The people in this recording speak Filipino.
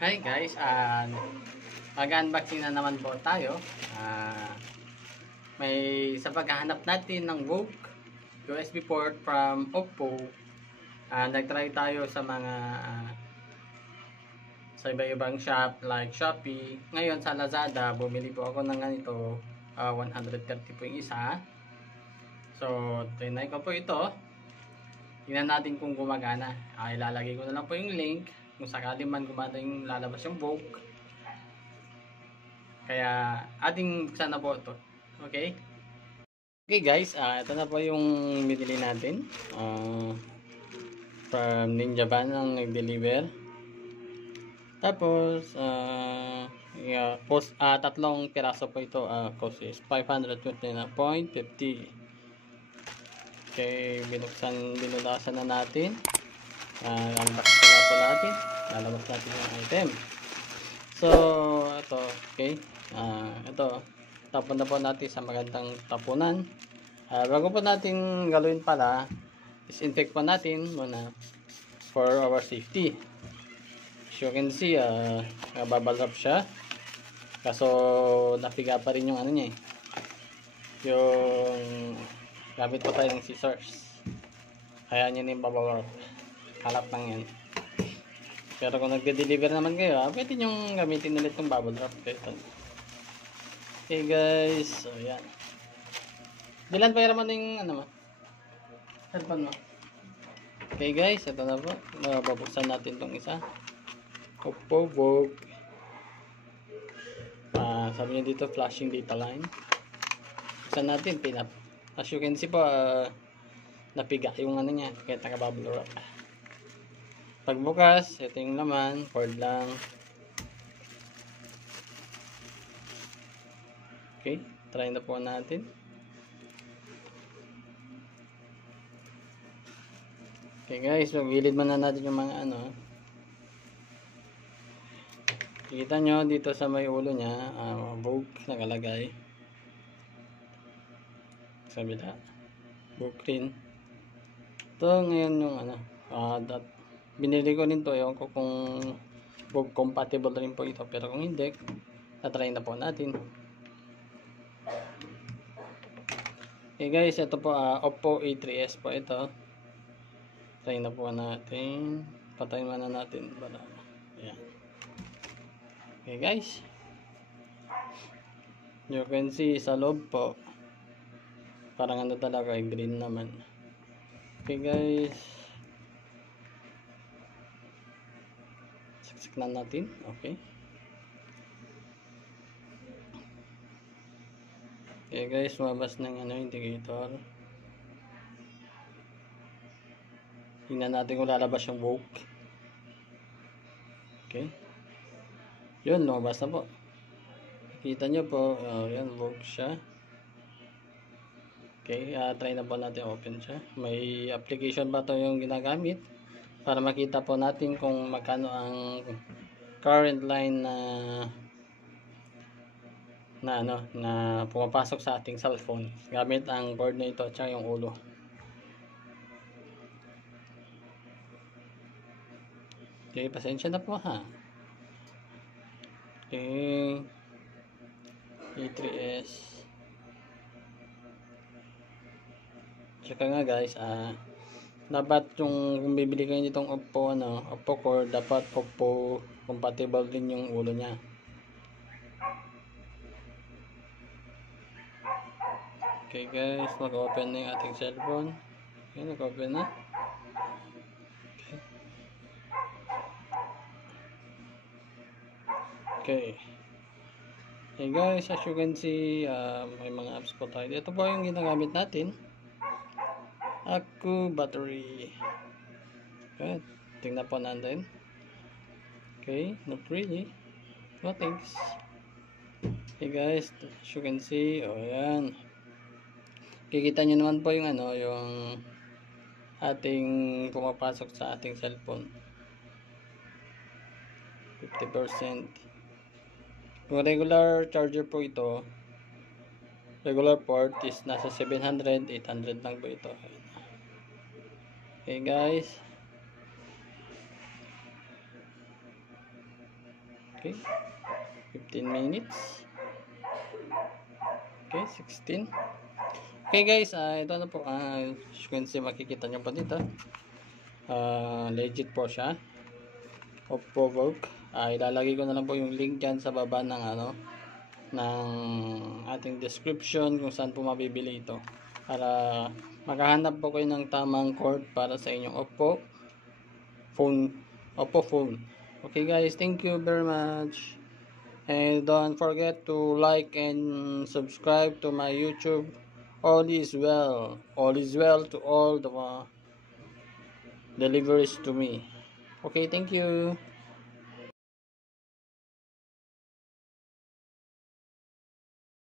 Hi guys, mag-unboxing na naman po tayo. May sa paghahanap natin ng VOOC USB port from Oppo. Nag-try tayo sa mga sa iba-ibang shop like Shopee. Ngayon sa Lazada, bumili po ako ng ganito, 130 po yung isa. So, trinay ko po ito. Tingnan natin kung gumagana. Ilalagay ko na lang po yung link kung sakali man gumana yung lalabas yung VOOC. Kaya ating buksan na po ito. Okay? Okay guys, ito na po yung binili natin. From Ninja Van ang nag-deliver. Tapos, tatlong piraso po ito. Cost is 529.50. Okay, binulasan na natin. Unbox na po natin. Lalabas natin yung item. So, ito, okay. Ito, tapon na po natin sa magandang tapunan. Bago po natin gawin pala, disinfect po natin muna for our safety. As you can see, bubble wrap siya. Kaso, napiga pa rin yung ano niya eh. Yung gamit po tayo ng scissors. Kaya nyo na yung bubble wrap. Halap lang yan. Pero kung nagde-deliver naman kayo, pwede nyo gamitin ulit yung bubble wrap. Okay guys, so yan. Dilan pa naman yung ano mo? Cellphone mo. Okay guys, ito na po. Babuksan natin tong isa. Oppo VOOC. Sabi niya dito, flashing data line. Buksan natin, as you can see po, napiga yung ano niya, kaya naka-bubble wrap. Pagbukas, ito yung laman, cord lang. Okay, try na po natin. Okay guys, so gilid muna natin yung mga ano. Kita nyo dito sa may ulo niya, VOOC nakalagay. Sa bila, VOOC rin. Ito ngayon yung ano, binili ko rin to, ewan ko kung VOOC compatible rin po ito, pero kung hindi, na-try na po natin. Okay guys, ito po Oppo A3s po ito. Try na po natin. Patayin muna natin. Ayan. Okay guys, you can see sa loob po, parang ano talaga, green naman. Okay guys, saksak na natin. Okay. Okay guys, lumabas ng ano, indicator. Tingnan natin kung lalabas yung VOOC. Okay. Yun, lumabas na po. Kita nyo po, yan, VOOC siya. Okay, try na po natin open siya. May application ba to yung ginagamit para makita po natin kung magkano ang current line na pumapasok sa ating cellphone gamit ang board na ito at saka yung ulo. Okay, pasensya na po ha. Okay, A3s. Tsaka nga guys, dapat yung kung bibili kayo nitong Oppo, Oppo core, dapat Oppo compatible din yung ulo niya. Okay guys, mag-open na yung ating cellphone. Okay, nag-open na. Okay. Okay guys, as you can see, may mga apps po tayo. Ito po yung ginagamit natin. Aku battery. Okay, tingnan po natin. Okay, not really. No thanks. Okay guys, as you can see, yan. Kikita nyo naman po yung ano, yung ating pumapasok sa ating cellphone. 50%. Yung regular charger po ito, regular port is nasa 700, 800 lang po ito. Okay guys. Okay, 15 minutes. Okay, 16. Okay guys, ito na po. As you can see, makikita nyo po dito. Legit po siya. Oppo Vogue. Ilalagay ko na lang po yung link dyan sa baba ng ng ating description kung saan po mabibili ito. Para makahanap po kayo ng tamang cord para sa inyong Oppo phone. Okay guys, thank you very much. And don't forget to like and subscribe to my YouTube. All is well. All is well to all the deliveries to me. Okay, thank you.